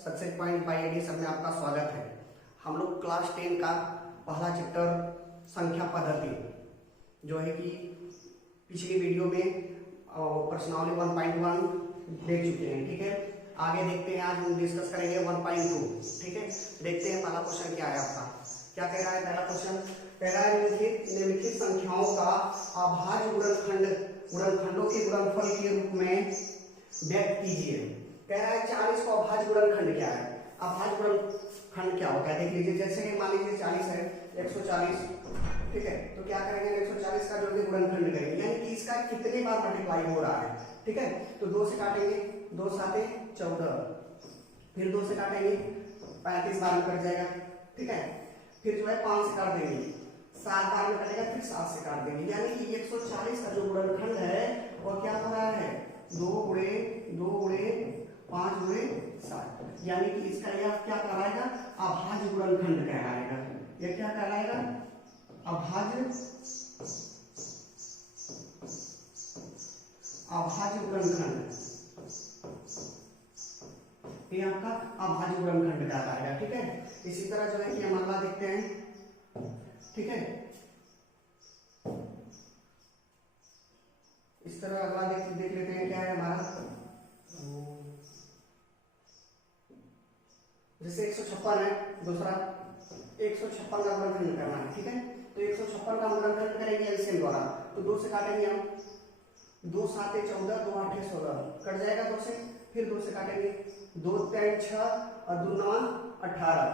Success point by AD सब में आपका स्वागत है। हम लोग क्लास 10 का पहला चैप्टर संख्या पद्धति जो है कि पिछली वीडियो में प्रश्नावली 1.1 देख चुके हैं। ठीक है, आगे देखते हैं। आज हम डिस्कस करेंगे 1.2। ठीक है, देखते हैं पहला क्वेश्चन क्या है आपका। क्या कह रहा है पहला क्वेश्चन? कह रहा है निम्नलिखित संख्याओं का अभाज्य गुणनखंडों के गुणनफल के रूप में व्यक्त कीजिए। कह रहा है 40 को अभाज्य गुणनखंड क्या है? अभाज्य गुणनखंड क्या होता है देख लीजिए। जैसे मान लीजिए 40 है, 140। ठीक है, तो क्या करेंगे? 140 का जो है गुणनखंड करेंगे, यानी कि इसका कितने बार मल्टीप्लाई हो रहा है। ठीक है, तो 2 से काटेंगे, 2 साते 14, फिर 2 से काटेंगे 35 बार में कट जाएगा। ठीक है, फिर जो है 5 से काट देंगे, 7 बार में कटेगा, फिर 7 से काट देंगे। यानी कि 140 का जो गुणनखंड है वो क्या हो रहा है? 2 गुणे 2 गुणे 5 गुणे 7। यानी कि इसका यह क्या कहलाएगा? अभाज्य गुणनखंड कहलाएगा। यह क्या कहलाएगा? अभाज्य गुणनखंड। ये आपका अभाज्य गुणनखंड कहलाएगा। ठीक है, इसी तरह जो है कि हम अगला देखते हैं। ठीक है, इस तरह अगला देख लेते हैं। क्या है हमारा? जैसे 156 है, दूसरा 156 का गुणनखंड करना है। ठीक है, तो 156 का गुणनखंड करेंगे एलसीएम द्वारा। तो 2 से काटेंगे हम, 2 साते 14, 2 आठे 16, कट जाएगा 2 से। फिर 2 से काटेंगे, 2 3 6 और 2 9 18।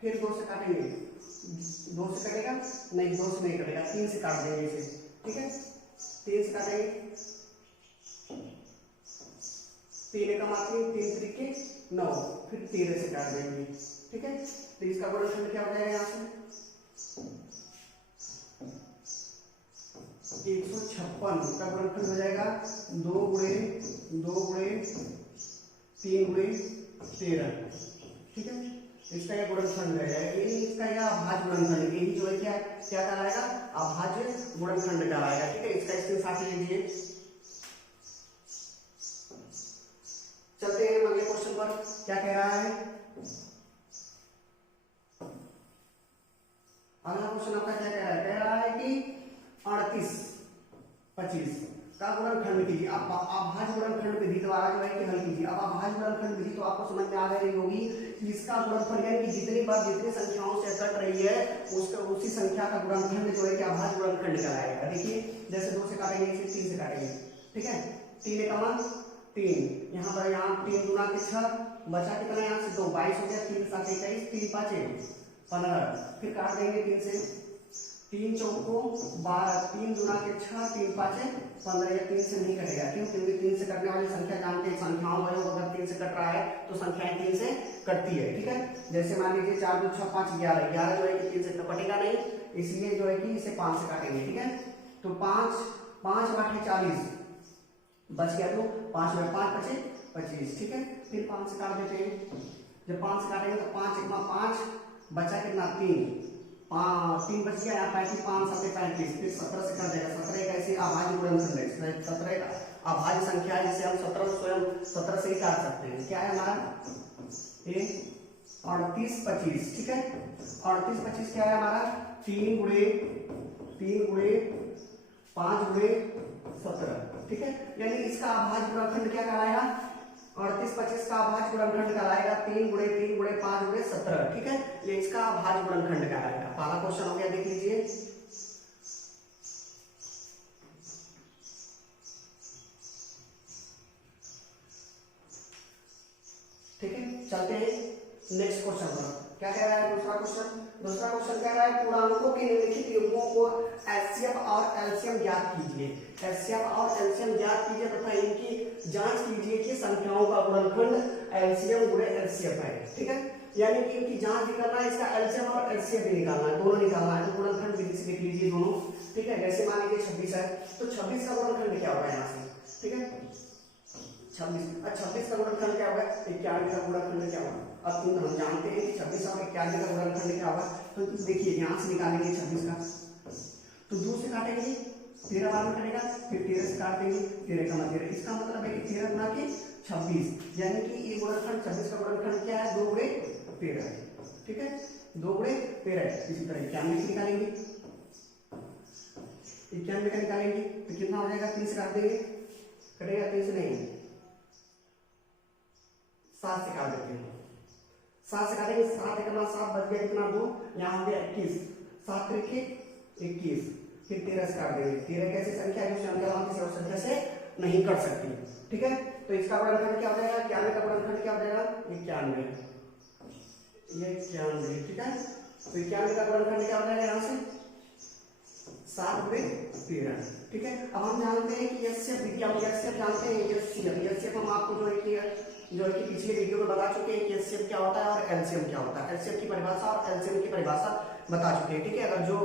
फिर 2 से काटेंगे, 2 से कटेगा नहीं, 2 से नहीं कटेगा, 3 से काट देंगे इसे। ठीक है, 3 से काटेंगे, 3 एकम 3 त्रिके 9, फिर 13 से काट देंगे। ठीक है, तो इसका गुणनखंड क्या हो जाएगा? यहाँ से 156 का गुणनखंड हो जाएगा 2 गुणे 2 गुणे 3 गुणे 13। ठीक है, इसका यह गुणनखंड है। इसका यह अभाज्य गुणनखंड, यही जो है क्या कहलाएगा? अभाज्य गुणनखंड कहलाएगा। ठीक है, इसका स्क्रीनशॉट लीजिए। चलते हैं अगले क्वेश्चन पर। क्या कह रहा है अगला क्वेश्चन आपका? क्या कह रहा है? कह रहा है कि 38 25 का गुणनखंड कीजिए। अब अभाज्य गुणनखंड विधि द्वारा जो है कि हल कीजिए। अब अभाज्य गुणनखंड विधि तो आपको समझ में आ गई होगी कि इसका गुणनफल यानी कि जितनी बार जितनी संख्याओं से कट रही है उसका उसी संख्या का गुणनखंड जो है कि अभाज्य गुणनखंड कहलाएगा। देखिए, जैसे 2 से काटेंगे, इसे 3 से काटेंगे। ठीक है, 3 एकम 3, यहाँ पर यहाँ 3 गुना के 6, बचा कितना? यहाँ से 2, 22 हो गया। 3 7 21, 3 5 15, फिर काट देंगे 3 से, 3 चौको 12, 3 गुना के 6, 3 5 15। या 3 से नहीं कटेगा, क्यों? क्योंकि 3 से कटने वाली संख्या जानते हैं, संख्याओं में अगर 3 से कट रहा है तो संख्याएं 3 से कटती है। ठीक है, जैसे मान लीजिए 4 2 6 5 11, 11 जो है कि 3 से तो कटेगा नहीं, इसलिए जो है कि इसे 5 से काटेंगे। ठीक है, तो 5 5 8 40 बच गया, तो 5 में 5 बचे 25। ठीक है, फिर 5 से काट देते हैं। जब 5 से काटेंगे तो 5 एकमा 5, बचा कितना? 3 बच गया। 35 5 7 35, फिर 17 से काट जाएगा। 17 एक ऐसी अभाज्य गुणनखंड है, 17 एक अभाज्य संख्या है जिसे हम 17 स्वयं 17 से ही काट सकते हैं। क्या है हमारा? 38 25। ठीक है, 38 25 क्या है हमारा? 3 गुणे 5 गुणे 17। ठीक है, यानी इसका अभाज्य गुणनखंड क्या कहलाएगा? 38 25 का अभाज्य गुणनखंड कहलाएगा 3 गुणे 3 गुणे 5 गुणे 17। ठीक है, ये इसका अभाज्य गुणनखंड कहलाएगा। पहला क्वेश्चन हो गया, देख लीजिए। ठीक है, चलते हैं नेक्स्ट क्वेश्चन पर। क्या कह रहा है दूसरा क्वेश्चन? दूसरा क्वेश्चन कह रहा है पूर्णांकों के निम्नलिखित युग्मों को एचसीएफ और एलसीएम ज्ञात कीजिए। एचसीएफ और एलसीएम ज्ञात कीजिए तथा इनकी जांच कीजिए कि संख्याओं का गुणनखंड एलसीएम गुणे एचसीएफ है। ठीक है, यानी कि इनकी जांच भी करना है, इसका एलसीएम और एचसीएफ भी निकालना है, दोनों निकालना है। तो गुणनखंड विधि से देख लीजिए दोनों। ठीक है, जैसे मान लीजिए 26 है, तो 26 का गुणनखंड क्या होगा यहाँ से? ठीक है, 26 का गुणनखंड क्या होगा? 91 का गुणनखंड क्या होगा? अब हम जानते हैं कि 26 और 91 का गुणनखंड क्या होगा। तो देखिए यहाँ से निकालेंगे 26 का, तो 2 से काटेंगे, 13 बार में कटेगा, फिर 13 से काट देंगे, 13 का 13। इसका मतलब है कि 13 गुना के 26, यानी कि ये गुणनखंड 26 का गुणनखंड क्या है, 2 गुणे 13 है। ठीक है, 2 गुणे 13। इसी तरह 91 निकालेंगे, 91 का निकालेंगे तो कितना हो जाएगा, 3 से काट देंगे, कटेगा 3 से नहीं, 7 से काट देते हैं, 7 से काटेंगे, 7 एक 7 बच गया कितना, 2, यहाँ हो गया 21, 7 त्रिके 21, फिर 13 से काट देंगे। 13 कैसी संख्या है जो संख्या हम किसी और संख्या से नहीं कर सकती। ठीक है, तो इसका गुणनखंड क्या हो जाएगा, 91 का गुणनखंड क्या हो जाएगा, 91, ये 91। ठीक है, तो 91 का गुणनखंड क्या हो जाएगा, यहाँ से 7 गुणे 13। ठीक है, अब हम जानते हैं कि एचसीएफ विधि, हम एचसीएफ जानते हैं, एचसीएफ हम आपको जो है कि पिछले वीडियो में बता चुके हैं कि एचसीएफ क्या होता है और एलसीएम क्या होता है। एचसीएफ की परिभाषा और एलसीएम की परिभाषा बता चुके हैं। ठीक है, अगर जो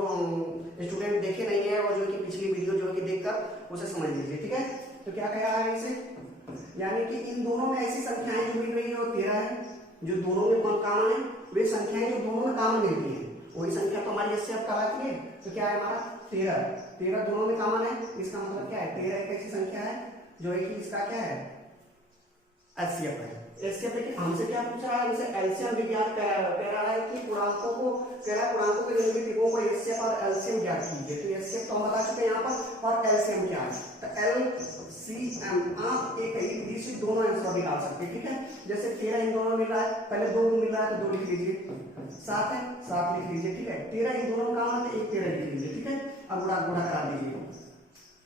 स्टूडेंट देखे नहीं है वो जो कि पिछली वीडियो जो है कि देखकर उसे समझ लीजिए। ठीक है, तो क्या कह रहा है इसे, यानी कि इन दोनों में ऐसी संख्याएं जो मिल रही है वो 13 है, जो दोनों में कॉमन है, वे संख्याएं जो दोनों में कॉमन मिलती है वही संख्या तो हमारी एचसीएफ कहलाती है। तो क्या है हमारा 13 दोनों में कॉमन है, इसका मतलब क्या है, 13 एक ऐसी संख्या है जो है कि इसका क्या है, एचसीएफ है। एचसीएफ है, हमसे क्या पूछ रहा है, हमसे एलसीएम विज्ञान कह रहा है कि पूर्णांकों को कह रहा है, पूर्णांकों के निम्नलिखित को एचसीएफ और एलसीएम ज्ञात कीजिए। तो एचसीएफ तो हम बता चुके हैं यहाँ पर, और एलसीएम क्या है, तो एलसीएम आप एक ही विधि से दोनों आंसर निकाल सकते हैं। ठीक है, जैसे 13 इन दोनों मिल रहा है, पहले 2 मिल रहा है तो 2 लिख लीजिए, 7 है 7 लिख लीजिए। ठीक है, 13 इन दोनों का मान है, एक 13 लिख लीजिए। ठीक है, अब गुणा करा दीजिए,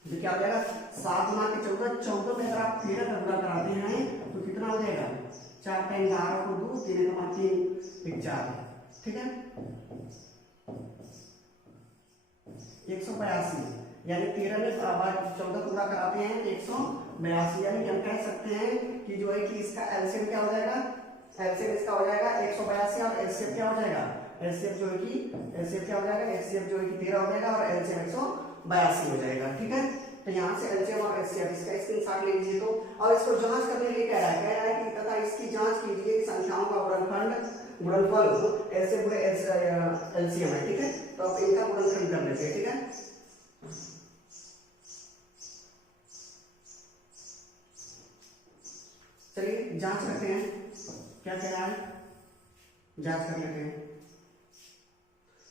तो क्या हो जाएगा, 7 गुना के 14, 14 में अगर आप 13 का गुणा कराते हैं तो कितना हो जाएगा, 4 टाइम 12 को 2, 3 का 3 4। ठीक है, 182, यानी 13 में 14 गुणा कराते हैं तो 182, यानी कि हम कह सकते हैं कि जो है कि इसका एलसीएम क्या हो जाएगा, एलसीएम इसका हो जाएगा 182, और एलसीएम क्या हो जाएगा, एलसीएम जो है कि एलसीएम क्या हो जाएगा, एलसीएम जो है कि 13 हो जाएगा और एलसीएम 182 हो जाएगा। ठीक है, तो यहाँ से एलसीएम और एचसीएफ इसका स्क्रीनशॉट ले लीजिए। तो अब इसको जांच करने के लिए कह रहा है कि तथा इसकी जांच कीजिए कि संख्याओं का गुणनफल ऐसे पूरे एलसीएम है। ठीक है, तो अब इनका गुणनखंड कर लेते हैं। ठीक है, चलिए जांच करते हैं, क्या कह रहा है, जांच कर लेते हैं।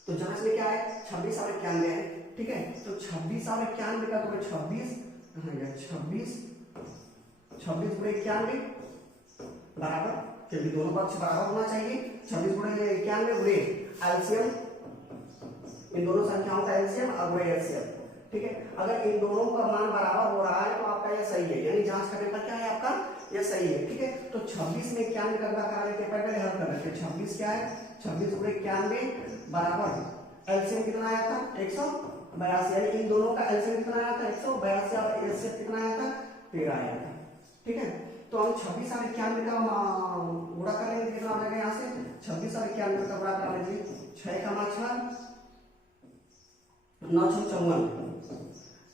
तो जांच में क्या है, 26 और 91 है। ठीक है, तो 26 और 91 का तो 26 गुणे 91 बराबर, क्योंकि दोनों पक्ष बराबर होना चाहिए, 26 गुणे 91 गुणे एलसीएम, इन दोनों संख्याओं का एलसीएम और गुणे एलसीएम। ठीक है, अगर इन दोनों का मान बराबर हो रहा है तो आपका यह सही है, यानी जांच करने पर क्या है आपका, यह सही है। ठीक है, तो 26 में 91 का गुणा करा लेते हैं, पहले हल कर लेते हैं। 26 क्या है, 26 गुणे 91 बराबर एलसीएम कितना आया था, 182, यानी इन दोनों का एलसीएम कितना आया था, 182, और एलसीएम कितना आया था, 13 आया था। ठीक है, तो हम 26 और 91 का गुणा करेंगे, कितना आ जाएगा, यहाँ से 26 और 91 का गुणा करा लीजिए, 6 का 6 9 6 54।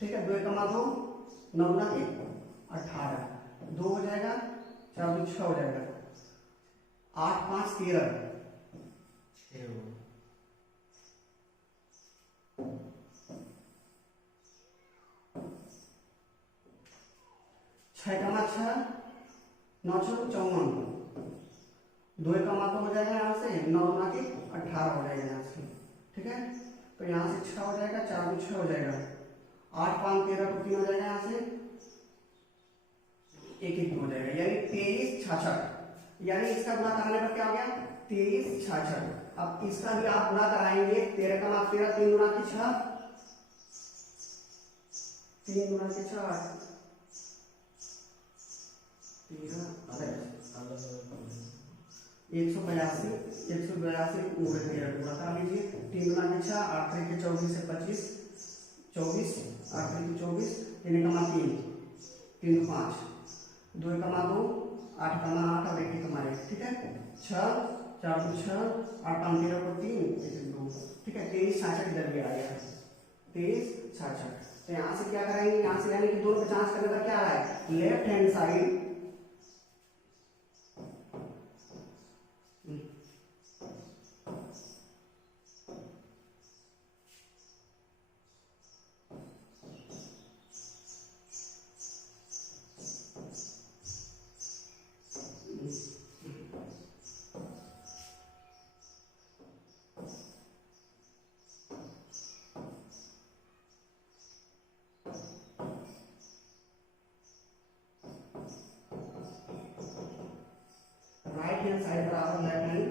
ठीक है, 2 का 2 9 गुना के 18, 2 हो जाएगा, 4 2 6 हो जाएगा, 8 5 13, 6 का 6 9 6 54, 2 का 2 हो जाएगा, यहाँ से 9 गुना के 18 हो जाएगा यहाँ से। ठीक है, तो यहाँ से 6 हो जाएगा, 4 2 6 हो जाएगा, 8 5 13 को 3 हो जाएगा, यहाँ से 1 1 हो जाएगा, यानी 23 66, यानी इसका गुणा कराने पर क्या हो गया, 23 66। अब इसका भी आप गुणा कराएंगे, 13 का 13, 3 गुना के 6, 3 गुना के 6 182 पूरे 13 गुणा करा लीजिए, 3 गुना के 6, 8 3 के 24 से 25, 24 8 3 के 24, 3 का 3 3 5, 2 का 2 8 का 8 और 1 का 1। ठीक है, 6 4 2 6 8 5 13 को 3 1 2। ठीक है, 23 66 इधर भी आ गया, 23 66। तो यहाँ से क्या करेंगे, यहाँ से यानी कि दोनों की जांच करने पर क्या आ रहा है, left hand side hand side बराबर लेफ्ट हैंड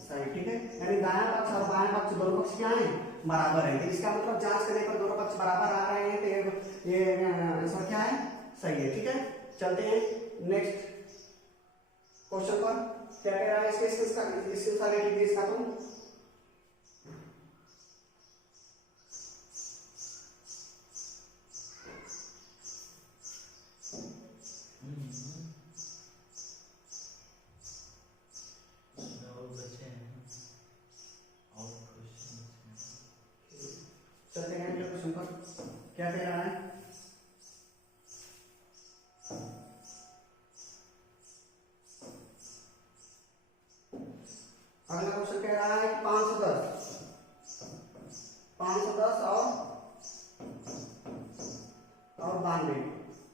साइड, ठीक है। यानी दायां पक्ष और बायां पक्ष दोनों पक्ष क्या है, बराबर है। तो इसका मतलब जांच करने पर दोनों पक्ष बराबर आ रहे हैं, तो ये आंसर क्या है, सही है, ठीक है। चलते हैं नेक्स्ट क्वेश्चन पर। क्या कह रहा है इसका रेट इसका तो चलते हैं अगले क्वेश्चन पर। क्या कह रहा है, अगला क्वेश्चन कह रहा है 510 और 92,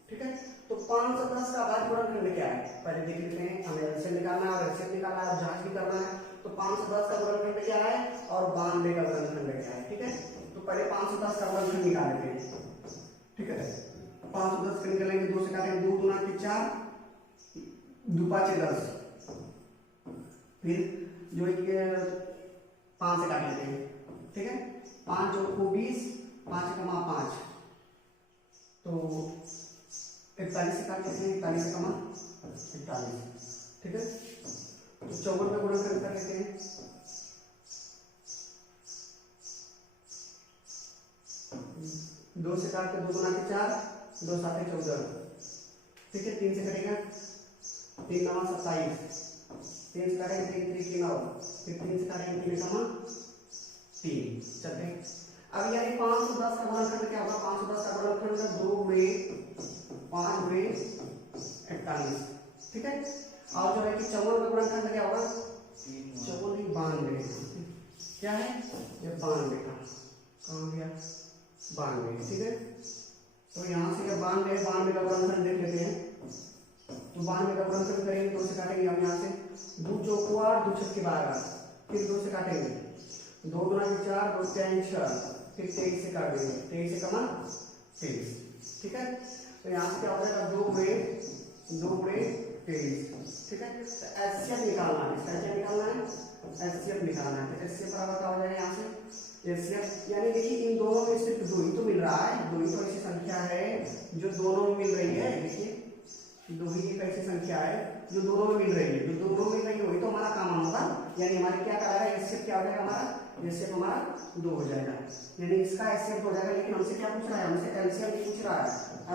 ठीक है। तो 510 का भाज्य गुणनखंड क्या है, पहले देख लेते हैं। हमें एलसीएम निकालना है और एलसीएम निकालना है और जांच भी करना है। तो 510 का गुणनखंड क्या है और 92 का गुणनखंड क्या है, ठीक है। तो पहले 510 का गुणनखंड निकाल लेते हैं, ठीक है। 510 का निकालेंगे, 2 से काटेंगे, 2 दूना के 4, 2 पाँचे 10, फिर जो है 5 से काट लेते हैं, ठीक है। 5 चौको 20, 5 कमा 5, तो 41 से काट लेते हैं, 41 से कमा 41, ठीक है। तो 54 का गुणनखंड कर लेते हैं। 2 से काट के 2 गुना के 4, 2 सात 14, ठीक है। 3 से कटेगा, 3 9 27, 3 से काटेंगे 3 9, फिर 3 से काटेंगे 3 कमा 3, चलते हैं। अब यानी 510 का गुणनखंड क्या होगा, 510 का गुणनखंड 2 गुणे 5 गुणे 41, ठीक है। और जो है कि 54 का गुणनखंड क्या होगा, 92 क्या है, ये 92 का कहाँ गया, 92, ठीक है। तो यहाँ से क्या 92 का गुणनखंड देख लेते हैं। तो 92 का गुणनखंड करेंगे, 2 से काटेंगे हम यहाँ से, 2 चौको 8, 2 छक्के 12, फिर 2 से काटेंगे, 2 गुना के 4, 2 3 6, फिर 23 से काट देंगे, 23 से कमा 23, ठीक है। तो यहाँ से क्या हो जाएगा, 2 गुणे 23, ठीक है। तो एचसीएफ निकालना है, इसका क्या निकालना है, एचसीएफ निकालना है। तो एचसीएफ बराबर क्या हो जाएगा यहाँ से, एचसीएफ यानी देखिए इन दोनों में सिर्फ 2 ही तो मिल रहा है, 2 ही तो ऐसी संख्या है जो दोनों में मिल रही है। देखिए 2 ही एक ऐसी संख्या है जो दोनों में मिल रही है, जो दोनों मिल रही है वही तो हमारा काम होगा। यानी हमारे क्या कराएगा, एचसीएफ क्या हो जाएगा हमारा, एचसीएफ हमारा 2 हो जाएगा, यानी इसका एचसीएफ हो जाएगा। लेकिन हमसे क्या पूछ रहा है, हमसे एलसीएम नहीं पूछ रहा है,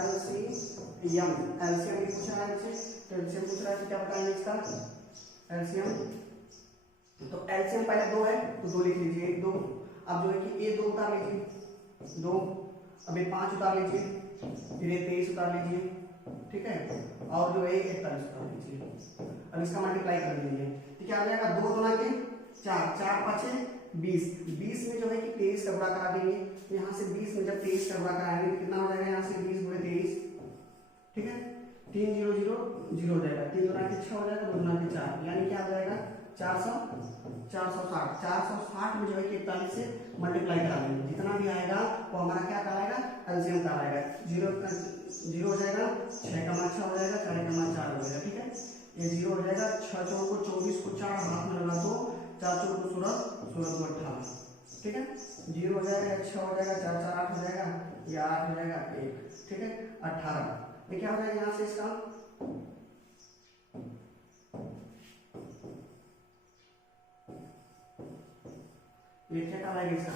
एलसीएम नहीं पूछ रहा है हमसे। तो एलसीएम पूछ रहा है, तो क्या बताएंगे इसका एलसीएम। तो एलसीएम पहले 2 है तो 2 लिख लीजिए, 1 2। अब जो है कि ये 2 उतार लीजिए 2, अब ये 5 उतार लीजिए, फिर ये 23 उतार लीजिए, ठीक है। और जो है 41 उतार लीजिए। अब इसका मल्टीप्लाई कर लीजिए, तो क्या आ जाएगा, 2 गुना के 4, 4 5 20, 20 में जो है कि 23 का गुणा करा देंगे। तो यहाँ से 20 में जब 23 का गुणा कराएंगे कितना हो जाएगा, यहाँ से 20 गुणे 23, ठीक है। 3 0 0 0 हो जाएगा, 3 गुना के 6 हो जाएगा, 2 गुना के 4, यानी क्या हो जाएगा 460 में जो है कि 41 से मल्टीप्लाई करा देंगे, जितना भी आएगा वो हमारा क्या कहलाएगा, एलसीएम कहलाएगा। 0 हो जाएगा, 6 कमा 6 हो जाएगा, 4 कमा 4 हो जाएगा, ठीक है। ये 0 हो जाएगा, 6 चौक को 24 को 4 हाथ में लगा दो, 4 चौक को 16 16 को 18, ठीक है। 0 हो जाएगा, 6 हो जाएगा, 4 4 8 हो जाएगा, ये 8 हो जाएगा 1, ठीक है। 18 ये क्या हो जाएगा यहाँ से इसका, ये क्या कहलाएगा इसका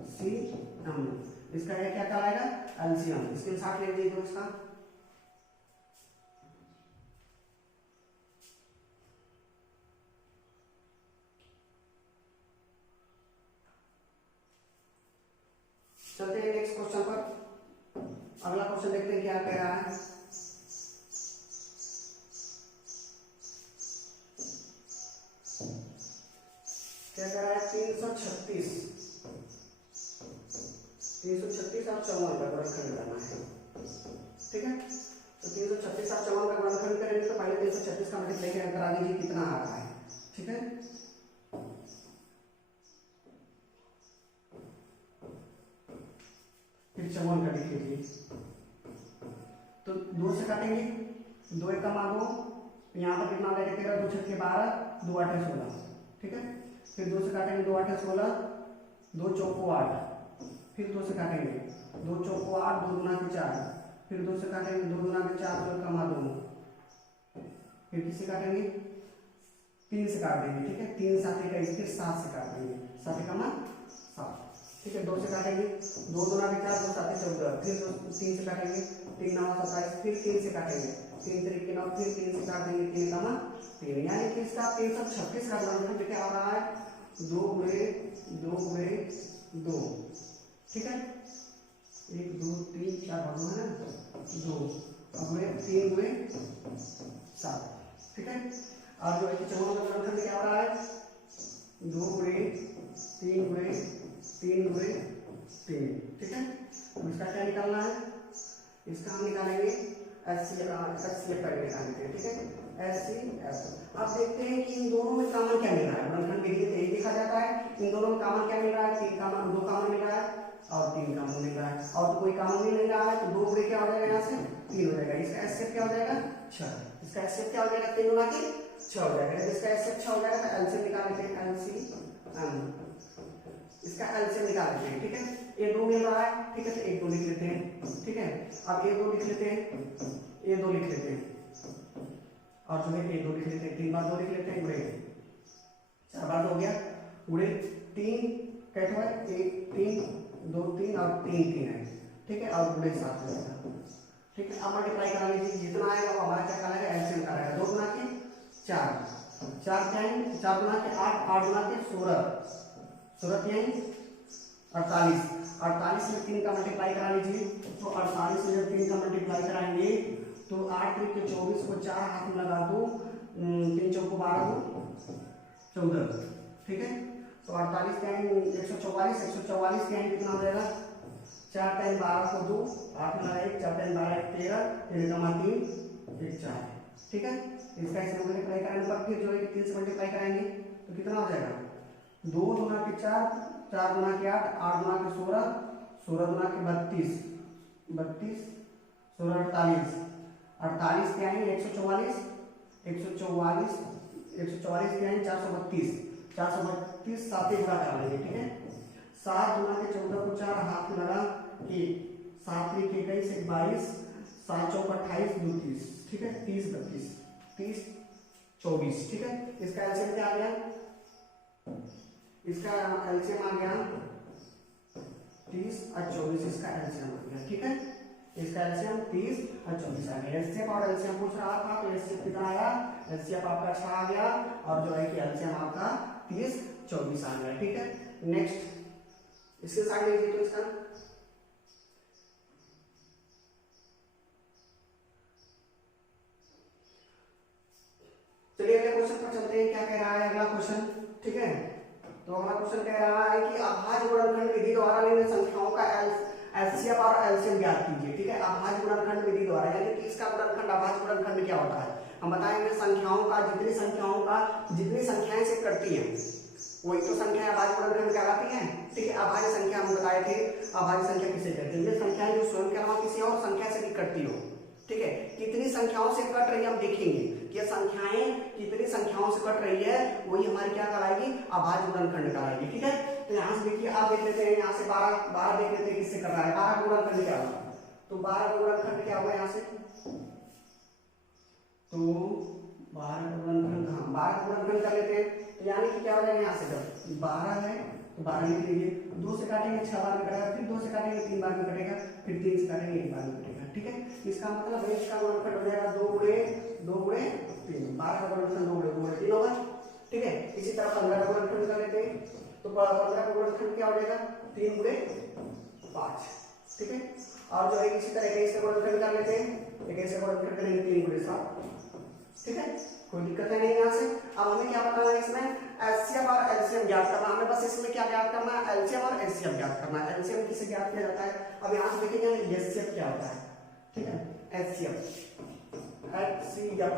एलसीएम, इसका ये क्या कहलाएगा एलसीएम। इसके साथ ले लीजिए इसका, चलते हैं नेक्स्ट क्वेश्चन पर। अगला क्वेश्चन देखते हैं क्या कह रहा है। क्या कह रहा है, 336 और 54 का गुणनखंड करना है, ठीक है। तो 336 और 54 का गुणनखंड करेंगे तो पहले 336 का मल्टीप्लाई करा दीजिए, कितना आ रहा है, ठीक है। फिर 54 का लिख लीजिए, तो 2 से काटेंगे, 2 1 कमा 2, तो यहाँ पर कितना हो जाएगा 13 2 छक्के 12 2 8 16, ठीक है। फिर 2 से काटेंगे 2 8 16, 2 चौको 8, फिर 2 से काटेंगे 2 चौको 8, 2 दूना के 4, फिर 2 से काटेंगे 2 दूना के 4, 2 कमा 2, फिर किससे काटेंगे 3 से काट देंगे, ठीक है। 3 7 का 21, 7 से काट देंगे, 7 कमा 7, ठीक है। 2 से काटेंगे 2 दूना के 4, 2 7 14, फिर 3 से काटेंगे 3 9 27, फिर 3 से काटेंगे 3 3 के 9, फिर 3 से काट देंगे 3 कमा 3, यानी कि इसका 336 का गुणनखंड क्या आ रहा है 2 गुणे 2 गुणे 2, ठीक है। 1 2 3 4 भागों है ना 2 गुणे 3 गुणे 7, ठीक है। और जो है चौवन का गुणनखंड क्या हो रहा है 2 गुणे 3 गुणे 3 गुणे 3, ठीक है। अब इसका क्या निकालना है, इसका हम निकालेंगे HCF करके निकालेंगे, ठीक है। HCF अब देखते हैं कि इन दोनों में कॉमन क्या मिल रहा है। गुणनखंड विधि से यही देखा जाता है इन दोनों में कॉमन क्या मिल रहा है, 3 कॉमन 2 कॉमन मिल रहा है और 3 कॉमन मिल रहा है, और तो कोई कॉमन नहीं मिल रहा है तो 2 गुणे क्या हो जाएगा यहाँ से 3 हो जाएगा। इसका HCF क्या हो जाएगा 6, इसका HCF क्या हो जाएगा 3 गुना के 6 हो जाएगा। इसका HCF 6 हो जाएगा तो LCM निकाल लेते हैं, LCM इसका LCM निकाल लेते हैं, ठीक है। ये 2 मिल रहा है, ठीक है, तो 1 2 लिख लेते हैं, ठीक है। अब ये 2 लिख लेते हैं, ये 2 लिख लेते हैं और जो है ये 2 लिख लेते हैं, 3 बार 2 लिख लेते हैं, गुणे 4 बार 2 हो गया, गुणे 3 कैसे हुआ 1 3 2 3 और 3 3 है, ठीक है, और गुणे 7 हो जाएगा, ठीक है। अब मल्टीप्लाई करा लीजिए, जितना आएगा वो हमारा क्या कहलाएगा LCM कहलाएगा। 2 गुना के 4 4 क्या है 4 गुना के 8 8 गुना के 16 16 क्या है 48 48 में 3 का मल्टीप्लाई करा लीजिए, तो 48 में जब 3 का मल्टीप्लाई कराएंगे तो 8 3 के 24 को 4 हाथ में लगा दो, 3 चौको 12 14, ठीक है। तो 48 क्या है 144 144 क्या है कितना हो जाएगा 4 टाइम 12 को 2 8 में 1 4 टाइम 12 1 13 3 कमा 3 1 4, ठीक है। इसका इसे मल्टीप्लाई कराने पर फिर जो है 3 से मल्टीप्लाई कराएंगे तो कितना हो जाएगा 2 गुना के 4 4 गुना के 8 8 गुना के 16 16 गुना के 32 32 16 48 48 क्या है 144 144 144 क्या है 432 432 7 गुना करा लेंगे, ठीक है। 7 गुना के 14 को 4 हाथ में लगा कि 7 3 के 21 1 22 7 चौक 28 2 30, ठीक है। 30 32 30 24, ठीक है। इसका एलसीएम क्या आ गया, इसका एलसीएम आ गया 30 और 24, इसका एलसीएम आ गया, ठीक है। इसका एलसीएम 30 और 24 आ गया। एचसीएफ और एलसीएम पूछ रहा था तो एचसीएफ कितना आया, एचसीएफ आपका 6 आ गया और जो है कि एलसीएम आपका 30 24 आ गया, ठीक है। नेक्स्ट इसके साइड लीजिए तो इसका चलिए अगले क्वेश्चन पर चलते हैं। क्या कह रहा है अगला क्वेश्चन, ठीक है। तो अगला क्वेश्चन कह रहा है कि अभाज्य गुणनखंड विधि द्वारा निम्न संख्याओं का एचसीएफ और एलसीएम ज्ञात कीजिए, ठीक है। अभाज्य गुणनखंड विधि द्वारा यानी कि इसका गुणनखंड अभाज्य गुणनखंड क्या होता है, हम बताएंगे संख्याओं का जितनी संख्याएं से कटती हैं वही तो संख्या अभाज्य गुणनखंड कहलाती है, ठीक है। अभाज्य संख्या हम बताए थे, अभाज्य संख्या किसे कहते हैं, ये संख्याएं जो स्वयं के अलावा किसी और संख्या से भी कटती हो, ठीक है। कितनी संख्याओं से कट रही है हम देखेंगे कि संख्याएं कितनी संख्याओं से कट रही है वही हमारी क्या कहलाएगी, अभाज्य गुणनखंड कहलाएगी, ठीक है। तो यहाँ से देखिए आप देख लेते हैं, यहाँ से 12 देख लेते हैं किससे कर रहा है, 12 का गुणनखंड क्या होगा, तो 12 का गुणनखंड क्या होगा यहाँ से, तो 12 का गुणनखंड, हाँ 12 का गुणनखंड कर लेते हैं। तो यानी कि क्या हो जाएगा यहाँ से जब 12 है तो 12 लिख लीजिए, 2 से काटेंगे 6 बार में कटेगा, फिर 2 से काटेंगे 3 बार में कटेगा, फिर 3 से काटेंगे 1 बार में कटेगा, ठीक है। इसका मतलब है इसका गुणनखंड हो जाएगा 2 गुणे 3, 12 का गुणनखंड 2 गुणे 3 होगा, ठीक है। इसी तरह 15 का गुणनखंड कर लेते हैं, तो 15 का गुणनखंड क्या हो जाएगा 3 गुणे 5, ठीक है। और जो है इसी तरह 21 का गुणनखंड कर लेते हैं, 21 का गुणनखंड करेंगे 3 गुणे 7, ठीक है। कोई दिक्कत है नहीं यहाँ से। अब हमें क्या बताना है इसमें एचसीएफ और एलसीएम ज्ञात करना, हमें बस इसमें क्या ज्ञात करना है, एलसीएम और एचसीएफ ज्ञात करना है। एलसीएम किसे ज्ञात किया जाता है, अब यहाँ से देखेंगे एचसीएफ क्या होता है, ठीक है। एचसीएफ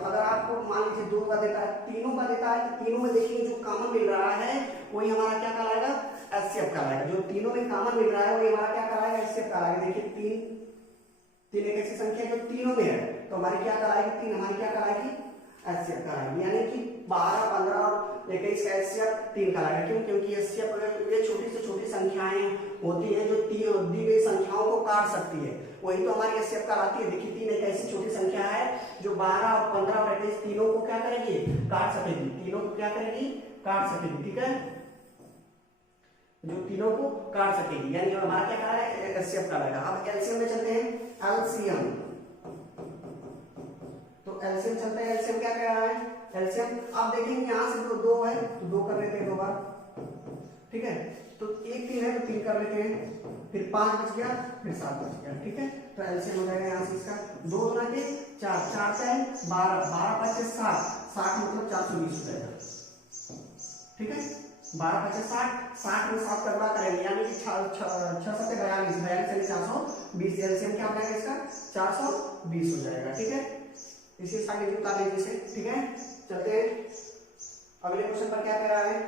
अगर आपको मान लीजिए 2 का देता है 3 का देता है तो तीनों में देखिए जो कॉमन मिल रहा है वही हमारा क्या कहलाएगा, एचसीएफ कहलाएगा। जो तीनों में कॉमन मिल रहा है वही हमारा क्या कहलाएगा, एचसीएफ कहलाएगा। देखिए 3 एक ऐसी संख्या जो तीनों में है तो हमारी क्या कहलाएगी, 3 हमारी क्या कहलाएगी एचसीएफ कहलाएगी, यानी कि 12, 15 और 21 का एचसीएफ 3 कहलाएगा। क्यों? क्योंकि एचसीएफ ये छोटी से छोटी संख्याएं होती हैं जो दी गई संख्याओं को काट सकती है, वही तो हमारी एचसीएफ कहलाती है। देखिए 3 एक ऐसी छोटी संख्या है जो 12 और 15 और 21 तीनों को क्या करेगी? काट सकेगी, तीनों को क्या करेगी? काट सकेगी, ठीक है, जो तीनों को काट सकेगी, यानी हमारा क्या कहलाएगा? एचसीएफ कहलाएगा। अब एलसीएम में चलते हैं, एलसीएम। तो एलसीएम चलते हैं, एलसीएम क्या कह रहा है? एलसीएम आप देखेंगे यहां से तो 2 है तो 2 कर लेते हैं 2 बार, ठीक है, तो 1 3 है तो 3 कर लेते हैं, फिर 5 बच गया, फिर 7 बच गया, ठीक है, तो एलसीएम हो जाएगा यहाँ से इसका 2 गुना के 4, 4 से 12, 12 5 से 60, 60 मतलब 420 हो जाएगा, ठीक है, 12 5 से 60, 60 में 7 का गुणा करेंगे, यानी कि 6 7 42, 42 से 420, एलसीएम क्या हो जाएगा इसका? 420 हो जाएगा, ठीक है, इसी आगे बता देंगे इसे, ठीक है। चलते हैं अगले क्वेश्चन पर, क्या कह रहा है?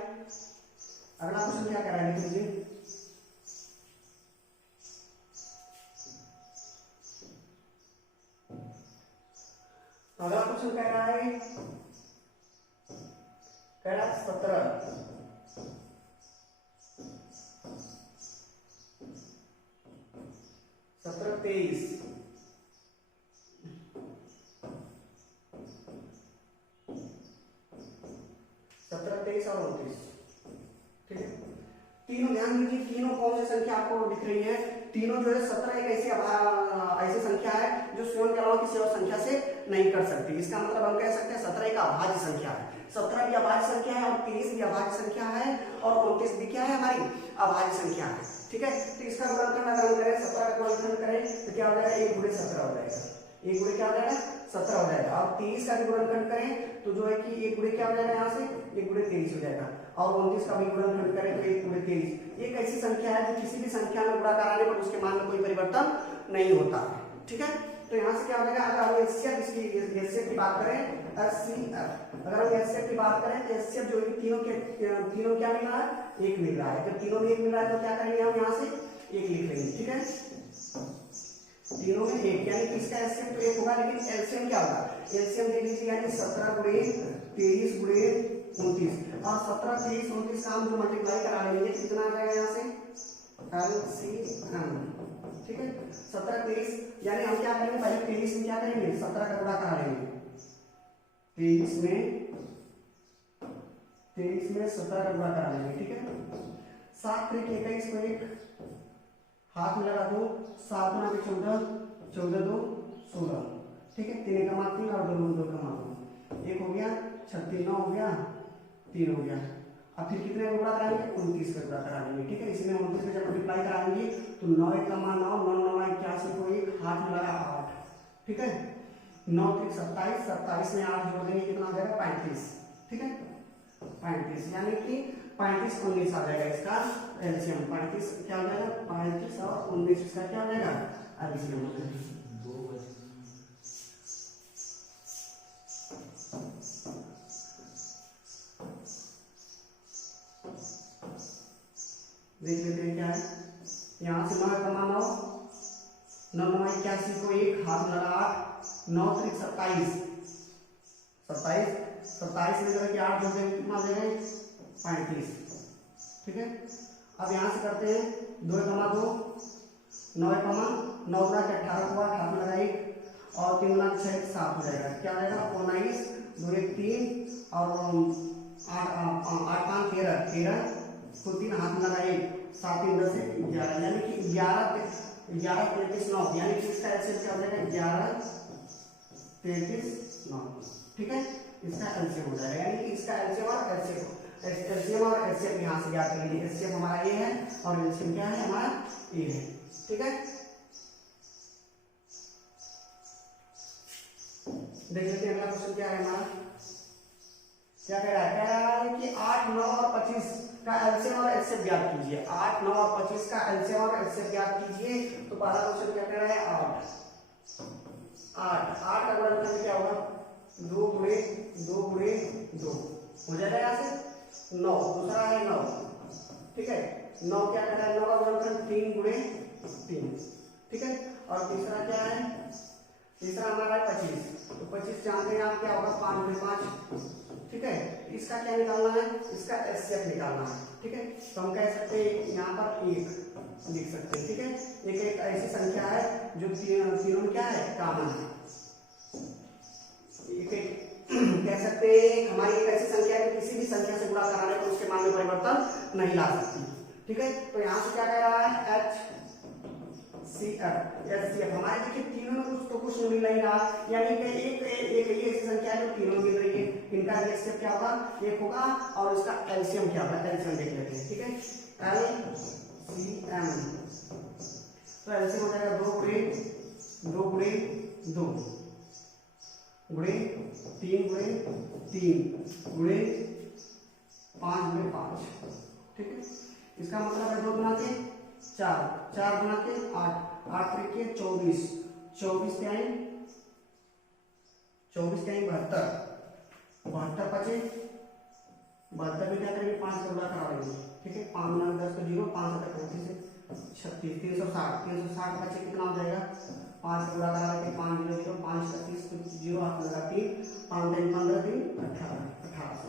अगला क्वेश्चन क्या कह रहा है लीजिए, अगला क्वेश्चन कह रहा है 17 23 17 23 और 29, ठीक है, तीनों ध्यान दीजिए, तीनों कौन सी संख्या आपको दिख रही है? तीनों जो है 17 एक ऐसी संख्या है जो स्वयं के अलावा किसी और संख्या से नहीं कर सकती। इसका मतलब हम कह सकते हैं 17 एक अभाज्य संख्या है, 17 भी अभाज्य संख्या है और 23 भी अभाज्य संख्या है और 29 भी क्या है? हमारी अभाज्य संख्या है, ठीक है। तो इसका गुणनखंड अगर हम करें, 17 का गुणनखंड करें तो क्या हो जाएगा? 1 गुणे 17 हो जाएगा, 1 गुणे क्या हो जाएगा? 17 हो जाएगा। और 23 का भी गुणनखंड करें तो जो है कि 1 गुणे क्या हो जाएगा? यहाँ से 1 गुणे 23 हो जाएगा। और 29 का भी गुणनखंड करें तो 1 गुणे 23। एक ऐसी संख्या है जो किसी भी संख्या में गुणा कराने पर उसके मान में कोई परिवर्तन नहीं होता है, ठीक है। तो यहाँ से क्या हो जाएगा? अगर हम एचसीएफ की बात करें, एचसीएफ अगर हम एचसीएफ की बात करें तो एचसीएफ जो है तीनों क्या मिल रहा है? 1 मिल रहा है। जब तीनों में 1 मिल रहा है तो क्या करेंगे? हम यहाँ से 1 लिख लेंगे, ठीक है, तीनों में 1, यानी कि इसका एलसीएम तो 1 होगा, लेकिन एलसीएम क्या होगा? एलसीएम देख लीजिए, यानी 17 गुणे 23 गुणे 29, और 17 23 29 का हम जो मल्टीप्लाई करा लेंगे कितना आ जाएगा यहाँ से? एलसीएम, ठीक है, 17 23, यानी हम क्या करेंगे? पहले 23 में क्या करेंगे? 17 का गुणा करा लेंगे, 23 में 17 का गुणा करा लेंगे, ठीक है, 7 3 21 को 1 हाथ में लगा दो, 7 गुना 14, 14 2 16, ठीक है, 3 का मान 3 और 2 का मान 2, 1 हो गया, 36 9 हो गया, 3 हो गया। अब फिर कितने का गुणा कराएंगे? 29 का गुणा कराएंगे, ठीक है, इसमें 29 में जब मल्टीप्लाई कराएंगे तो 9 1 का मान 9, 9 9 81 को 1 हाथ में लगा 8, ठीक है, 9 3 27, 27 में 8 जोड़ देंगे कितना आ जाएगा? 35, ठीक है, 35, यानी कि 35 19 आ जाएगा इसका एलसीएम। 35 क्या हो जाएगा? 35 और 19 इसका क्या हो जाएगा? एलसीएम हो जाएगा। देख लेते हैं क्या है, यहाँ से 9 का मान 9, 9 9 81 को 1 हाथ में लगा 8, 9 3 27, 27 में जब 8 जोड़ देंगे कितना आ जाएगा? 35, ठीक है। अब यहाँ से करते हैं 2 का मान 2, 9 का मान 9 गुना के 18 हुआ, हाथ में लगा 1 और 3 गुना 6 7 हो जाएगा, क्या हो जाएगा? 19 2 1 3 और 8 5 13 को 3 हाथ में लगा 1 7 3 10 11, यानी कि 11 33 9, यानी कि इसका एलसीएम क्या हो जाएगा? 11 33 9, ठीक है, इसका एलसीएम हो जाएगा, यानी कि इसका एलसीएम और एलसीएम यहाँ से ज्ञात कर लीजिए। एलसीएम हमारा ए है और एलसीएम क्या है? हमारा ए है, ठीक है। देख लेते हैं अगला क्वेश्चन क्या है हमारा, क्या कह रहा है? कह रहा है कि 8 9 और 25 का एलसीएम और एचसीएफ ज्ञात कीजिए। 8 9 और 25 का एलसीएम और एचसीएफ ज्ञात कीजिए। तो पहला क्वेश्चन क्या कह रहा है? 8 का गुणनखंड क्या होगा? 2 गुणे 2 हो जाएगा यहाँ से 9, दूसरा है 9, ठीक है, 9 क्या कह रहा है? 9 का गुणनखंड 3 गुणे 3, ठीक है, और तीसरा क्या है? तीसरा हमारा है 25, तो 25 जानते हैं आप क्या होगा 5 में 5, ठीक है। इसका क्या निकालना है, इसका एचसीएफ निकालना है, ठीक है। तो हम कह सकते हैं यहाँ पर 1 लिख सकते हैं, ठीक है। एक ऐसी संख्या है जो तीनों में क्या है, कॉमन है। कह सकते हैं हमारी एक ऐसी संख्या है किसी भी संख्या से गुणा कराने पर उसके मान में परिवर्तन नहीं ला सकती, ठीक है। तो यहाँ से क्या कह रहा है, एचसीएफ हमारे देखिए तीनों में कुछ तो कुछ मिल नहीं रहा, यानी कि एक ऐसी संख्या है जो तीनों मिल रही है, इनका एचसीएफ क्या होगा, 1 होगा, और इसका एलसीएम क्या होगा, एलसीएम देख लेते हैं, ठीक है। एलसीएम तो एलसीएम हो जाएगा 2 गुणे 2 गुणे 2 गुणे 3 गुणे 3 गुणे 5 गुणे 5, ठीक है। इसका मतलब है 2 गुना के 4, 4 गुना के 8, 8 त्रिके 24, 24 त्याई 72, 72 बचे, 72 में क्या करेंगे 5 से गुणा करा देंगे, ठीक है। 5 गुना 10 तो 0, 5 तक 36, 360 बचे, कितना हो जाएगा 5 से गुणा करा के 5 0 0 5 36 0 8 लगा 3 5 3 15 3 1800।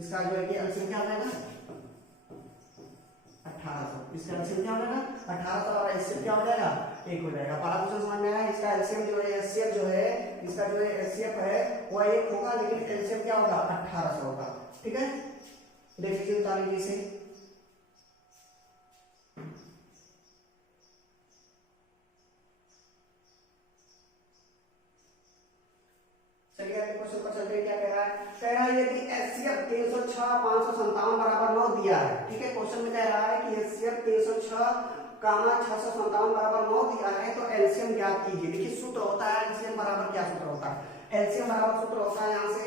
इसका जो है कि एलसीएम क्या आ जाएगा 1800, इसका एलसीएम क्या हो जाएगा 1800 और एचसीएफ क्या हो जाएगा 1 हो जाएगा। पहला क्वेश्चन समझ में आया। इसका एलसीएम जो है एचसीएफ जो है, इसका जो है एचसीएफ है वो 1 होगा, लेकिन एलसीएम क्या होगा 1800 होगा, ठीक है। देख लीजिए, उतार लीजिए इसे। चलिए अगले क्वेश्चन पर चलते हैं। क्या कह रहा है, कह रहा है यदि एचसीएफ 306 557 बराबर 9 दिया है, ठीक है। क्वेश्चन में कह रहा है कि एचसीएफ 306 657 बराबर 9 दिया है, तो एलसीएम ज्ञात कीजिए। देखिए सूत्र होता है एलसीएम बराबर, क्या सूत्र होता है, एलसीएम बराबर सूत्र होता है यहाँ से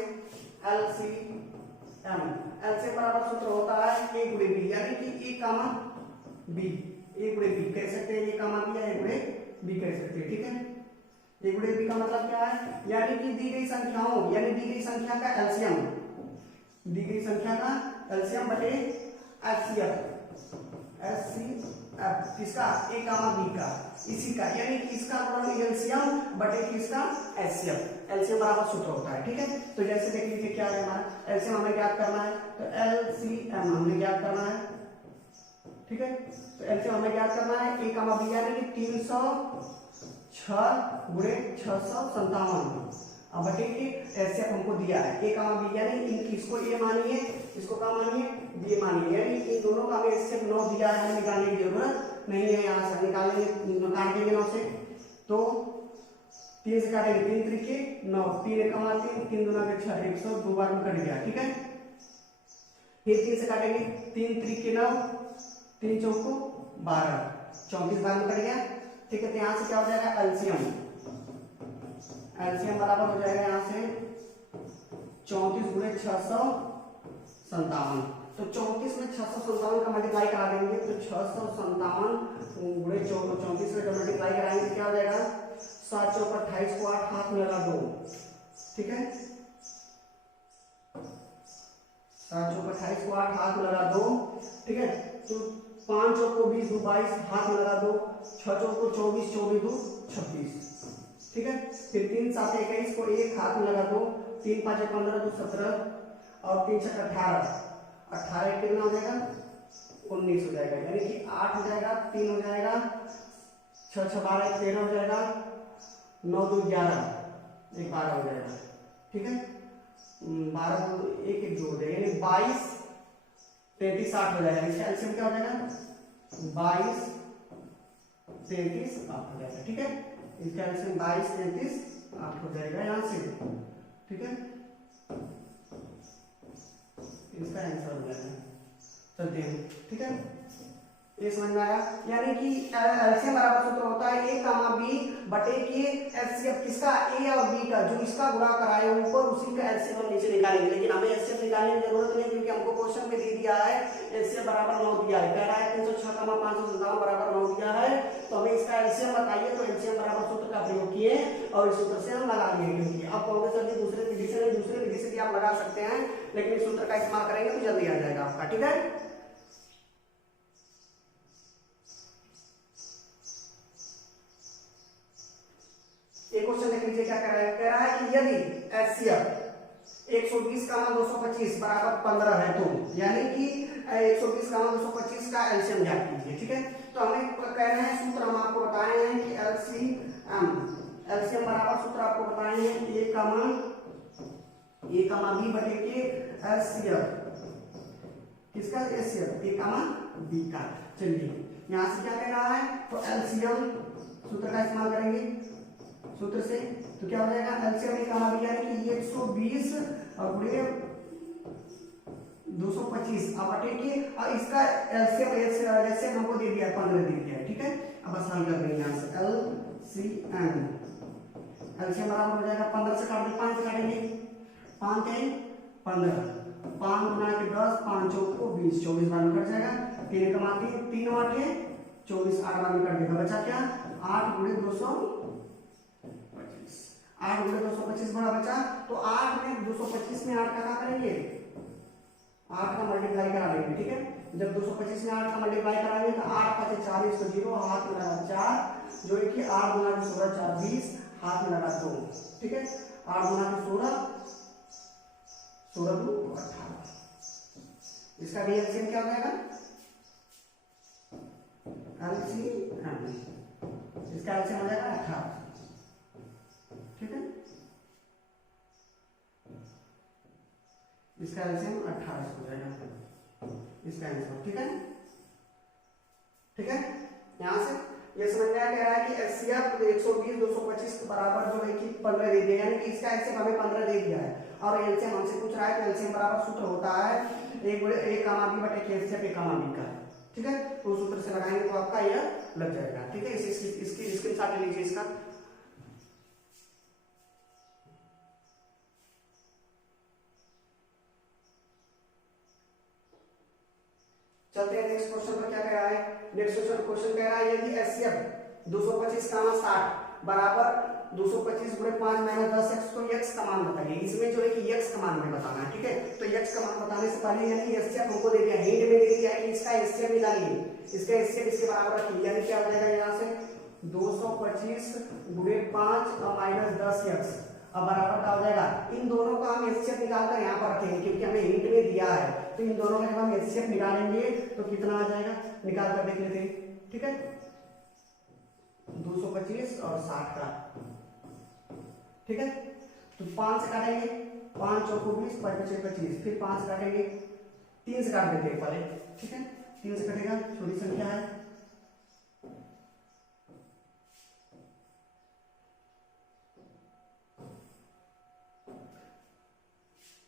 एलसीएम, एलसीएम बराबर सूत्र होता है a गुणे b, यानी कि a कामा b, a गुणे b कह सकते हैं, a कामा b या a गुणे b कह सकते हैं, ठीक है। a गुणे b का मतलब क्या है, यानी कि दी गई संख्याओं, यानी दी गई संख्या का एलसीएम, दी गई संख्या का एलसीएम बटे एचसीएफ, किसका a कामा b का, इसी का, यानी कि इसका गुणन एलसीएम बटे किसका एचसीएफ, एलसीएम बराबर सूत्र होता है, ठीक है। तो जैसे देख लीजिए क्या है हमारा एलसीएम हमें ज्ञात करना है, तो एलसीएम हमें ज्ञात करना है, ठीक है। तो एलसीएम हमें ज्ञात करना है a कामा b, यानी कि 306 गुणे 657। अब बटे कि एचसीएफ हमको दिया है a कामा b, यानी इसको a मानिए, इसको क्या मानिए b मानिए, यानी इन दोनों का हमें एचसीएफ 9 दिया है, हमें निकालने की जरूरत नहीं है, यहाँ से निकालेंगे, काट देंगे 9 से, तो 3 से काटेंगे 3 त्रिके 9, 3 एकमा 3, 3 दूना के 6, 100 2 बार में कट गया, ठीक है। फिर 3 से काटेंगे 3 त्रिके 9, 3 चौको 12, 34 बार में कट गया, ठीक है। तो यहाँ से क्या हो जाएगा एलसीएम, एलसीएम बराबर हो जाएगा यहाँ से 34 गुणे 657, तो 34 में 657 का मल्टीप्लाई करा देंगे, तो 657 गुणे 34 में जब मल्टीप्लाई कराएंगे क्या हो जाएगा 7 चौक 28 को 8 हाथ में लगा 2, ठीक है। 7 चौक 28 को 8 हाथ में लगा 2, ठीक है। तो 5 चौक को 20 2 22 हाथ में लगा 2, 6 चौक को 24 24 2 26, ठीक है। फिर 3 7 21 को 1 हाथ में लगा 2, 3 5 15 2 17 और 3 6 18, 18 कितना हो जाएगा 19 हो जाएगा, यानी कि 8 हो जाएगा, 3 हो जाएगा, 6 6 12 13 हो जाएगा, 9 2 11 1 12 हो जाएगा, ठीक है। 12 2 1 1 2 हो जाएगा, यानी 22 33 8 हो जाएगा। इसका एलसीएम क्या हो जाएगा 22 33 8 हो जाएगा, ठीक है। इसका एलसीएम 22 33 8 हो जाएगा यहाँ से, ठीक है। इसका आंसर हो जाएगा, चलते हैं, ठीक है। ये समझ में आया, यानी कि एलसीएम बराबर सूत्र होता है a कामा b बटे के एचसीएफ, किसका a और b का, जो इसका गुणा कराए ऊपर उसी का एलसीएम हम नीचे निकालेंगे, लेकिन हमें एचसीएफ निकालने की जरूरत नहीं, क्योंकि हमको क्वेश्चन में दे दिया है एचसीएफ बराबर 9 दिया है, कह रहा है 306 557 बराबर 9 दिया है, तो हमें इसका एलसीएम बताइए, तो एलसीएम बराबर सूत्र का प्रयोग किए और इस सूत्र से हम लगा लिए, क्योंकि अब कहोगे सर जी दूसरे विधि से भी आप लगा सकते हैं, लेकिन इस सूत्र का इस्तेमाल करेंगे तो जल्दी आ जाएगा आपका, ठीक है। एक क्वेश्चन देख लीजिए क्या कह रहा है कि यदि एचसीएफ 120 का 225 बराबर 15 है तो यानी कि 120 का 225 का एलसीएम ज्ञात कीजिए। ठीक है, तो हमें कह रहे हैं सूत्र हम आपको बताए हैं कि एलसीएम बराबर सूत्र आपको बताए हैं ए कमा बी बटे के एलसीएम किसका एलसीएम ए कमा बी का। चलिए यहां से क्या कह रहा है तो एलसीएम सूत्र का इस्तेमाल करेंगे सूत्र से, तो क्या हो जाएगा एलसीएम ए कमा बी यानी कि 120 और गुणे 225 अब बटे के और इसका एलसीएम हमको दे दिया 15 दे दिया है। ठीक है, अब बस हल कर देंगे यहां से एलसीएम बराबर हो जाएगा 15 से काट दे 5 से काटेंगे 5 है 15 5 गुना के 10 5 चौक को 20 24 बार में कट जाएगा 3 कमा 3 8 है 24 8 बार में कट देगा बचा क्या 8 गुणे 225 8 गुणे 225 बड़ा बचा तो 8 में 225 में 8 का क्या करेंगे 8 का मल्टीप्लाई करा देंगे। ठीक है, जब 225 में 8 का मल्टीप्लाई कराएंगे तो 8 5 40 तो 0 हाथ में लगा 4 जो है कि 8 गुना के 16 4 20 हाथ में लगा 2। ठीक है, 8 गुना के 16 16 2 18 इसका भी एलसीएम क्या हो जाएगा एलसीएम इसका एलसीएम हो जाएगा 18। ठीक है, इसका एलसीएम 28 हो जाएगा इसका आंसर। ठीक है, ठीक है, यहां से ये समझ में आया कह रहा है कि एचसीएफ 120 225 के बराबर जो है कि 15 दे दिया यानी कि इसका एलसीएम हमें 15 दे दिया है और एलसीएम हमसे पूछ रहा है कि एलसीएम बराबर सूत्र होता है a कमा b बटे के एचसीएफ a कमा b का। ठीक है, तो सूत्र से लगाएंगे तो आपका यह लग जाएगा। ठीक है, इसकी स्क्रीनशॉट ले लीजिए इसका। चलते हैं नेक्स्ट क्वेश्चन पर क्या कह रहा है। नेक्स्ट क्वेश्चन कह रहा है यदि एचसीएफ 225 का 60 बराबर 225 गुणे 5 माइनस 10x तो x का मान बताइए। इसमें जो है कि x का मान में बताना है। ठीक है, तो x का मान बताने से पहले यानी एचसीएफ हमको दे दिया हिंट में दे दिया है कि इसका एचसीएफ निकालिए, इसका एचसीएफ इसके बराबर रखिए यानी क्या हो जाएगा यहां से 225 गुणे 5 माइनस 10x अब बराबर क्या हो जाएगा इन दोनों का हम एचसीएफ निकालकर यहाँ पर रखेंगे क्योंकि हमें हिंट में दिया है। तो इन दोनों का जब हम एचसीएफ निकालेंगे तो कितना आ जाएगा निकाल कर देख लेते हैं। ठीक है, 225 और 60 का। ठीक है, तो 5 से काटेंगे 5 चौको 20 5 पचे 25 फिर 5 से काटेंगे 3 से काट देते हैं पहले। ठीक है, 3 से कटेगा छोटी संख्या है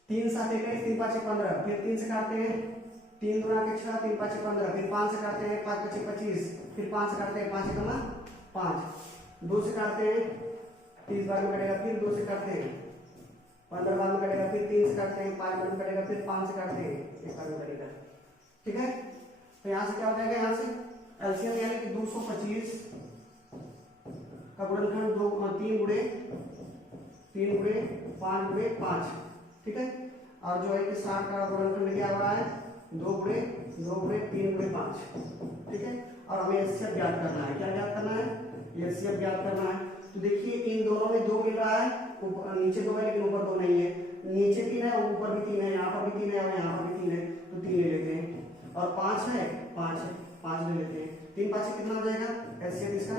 3 7 21 3 5 15 फिर 3 से काटते हैं 3 गुना के 6 3 5 15 फिर 5 से काटते हैं 5 5 25 फिर 5 से काटते हैं 5 कमा 5 2 से काटते हैं 30 बार में कटेगा फिर 2 से काटते हैं 15 बार में कटेगा फिर 3 से काटते हैं 5 बार में कटेगा फिर 5 से काटते हैं 1 बार में कटेगा। ठीक है, तो यहाँ से क्या हो जाएगा यहाँ से एलसीएम यानी कि 225 का गुणनखंड 3 गुणे 5 गुणे 5। ठीक है, और जो है कि 60 का गुणनखंड क्या हो रहा है 2 गुणे 3 गुणे 5। ठीक है, और हमें एचसीएफ ज्ञात करना है। क्या ज्ञात करना है एचसीएफ ज्ञात करना है। तो देखिए इन दोनों में 2 मिल रहा है नीचे 2 है लेकिन ऊपर 2 नहीं है, नीचे 3 है और ऊपर भी 3 है, यहाँ पर भी 3 है और यहाँ पर भी 3 है तो 3 ले लेते हैं और 5 है 5 ले लेते हैं 3 5 से कितना हो जाएगा एचसीएफ इसका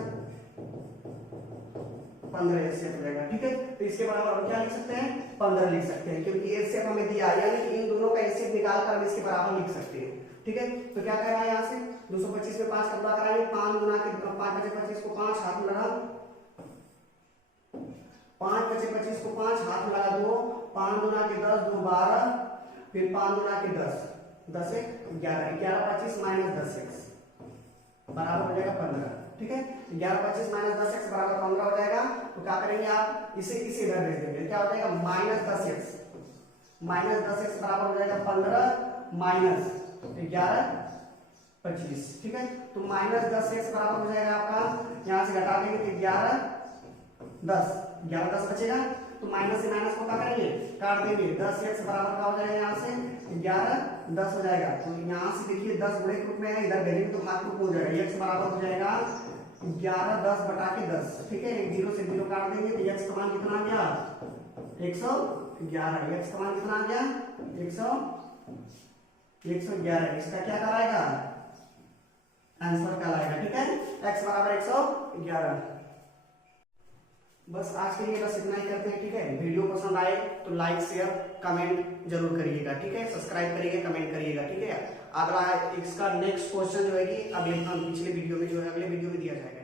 15 एचसीएफ हो जाएगा। ठीक है, तो इसके बराबर हम क्या लिख सकते हैं 15 लिख सकते हैं क्योंकि एचसीएफ हमें दिया यानी कि इन दोनों का एचसीएफ निकाल कर हम इसके बराबर लिख सकते हैं। ठीक है, तो क्या कह रहा है यहाँ से 225 में 5 का गुणा कराएंगे 5 गुना के 5 बचे 25 को 5 हाथ में लगा 5 बचे 25 को 5 हाथ में लगा 2 5 गुना के 10 2 12 फिर 5 गुना के 10 10 1 11 11 25 माइनस 10x बराबर हो जाएगा 15। ठीक है, 11 25 माइनस 10x बराबर 15 हो जाएगा। तो क्या करेंगे आप इसे इधर भेज देंगे क्या हो जाएगा माइनस 10x बराबर हो जाएगा 15 माइनस 11 25। ठीक है, तो माइनस 10x बराबर हो जाएगा आपका यहाँ से घटा देंगे तो 11 10 बचेगा तो माइनस से माइनस को क्या करेंगे काट देंगे 10x बराबर क्या हो जाएगा यहाँ से 11 10 हो जाएगा। तो यहाँ से देखिए 10 गुणे के रूप में है इधर भेजेंगे तो भाग रूप हो जाएगा x बराबर हो जाएगा 11 10 बटा के 10, ठीक है। एक जीरो से जीरो काट देंगे तो x का मान कितना आ गया 111। x का मान कितना आ गया 111। इसका क्या कराएगा आंसर कहलाएगा, ठीक है। x बराबर 111। बस आज के लिए बस इतना ही करते हैं, ठीक है। वीडियो पसंद आए तो लाइक शेयर कमेंट जरूर करिएगा, ठीक है। सब्सक्राइब करिएगा, कमेंट करिएगा, ठीक है। अगला इसका नेक्स्ट क्वेश्चन जो है कि अगले पिछले वीडियो में जो है अगले वीडियो में दिया जाएगा।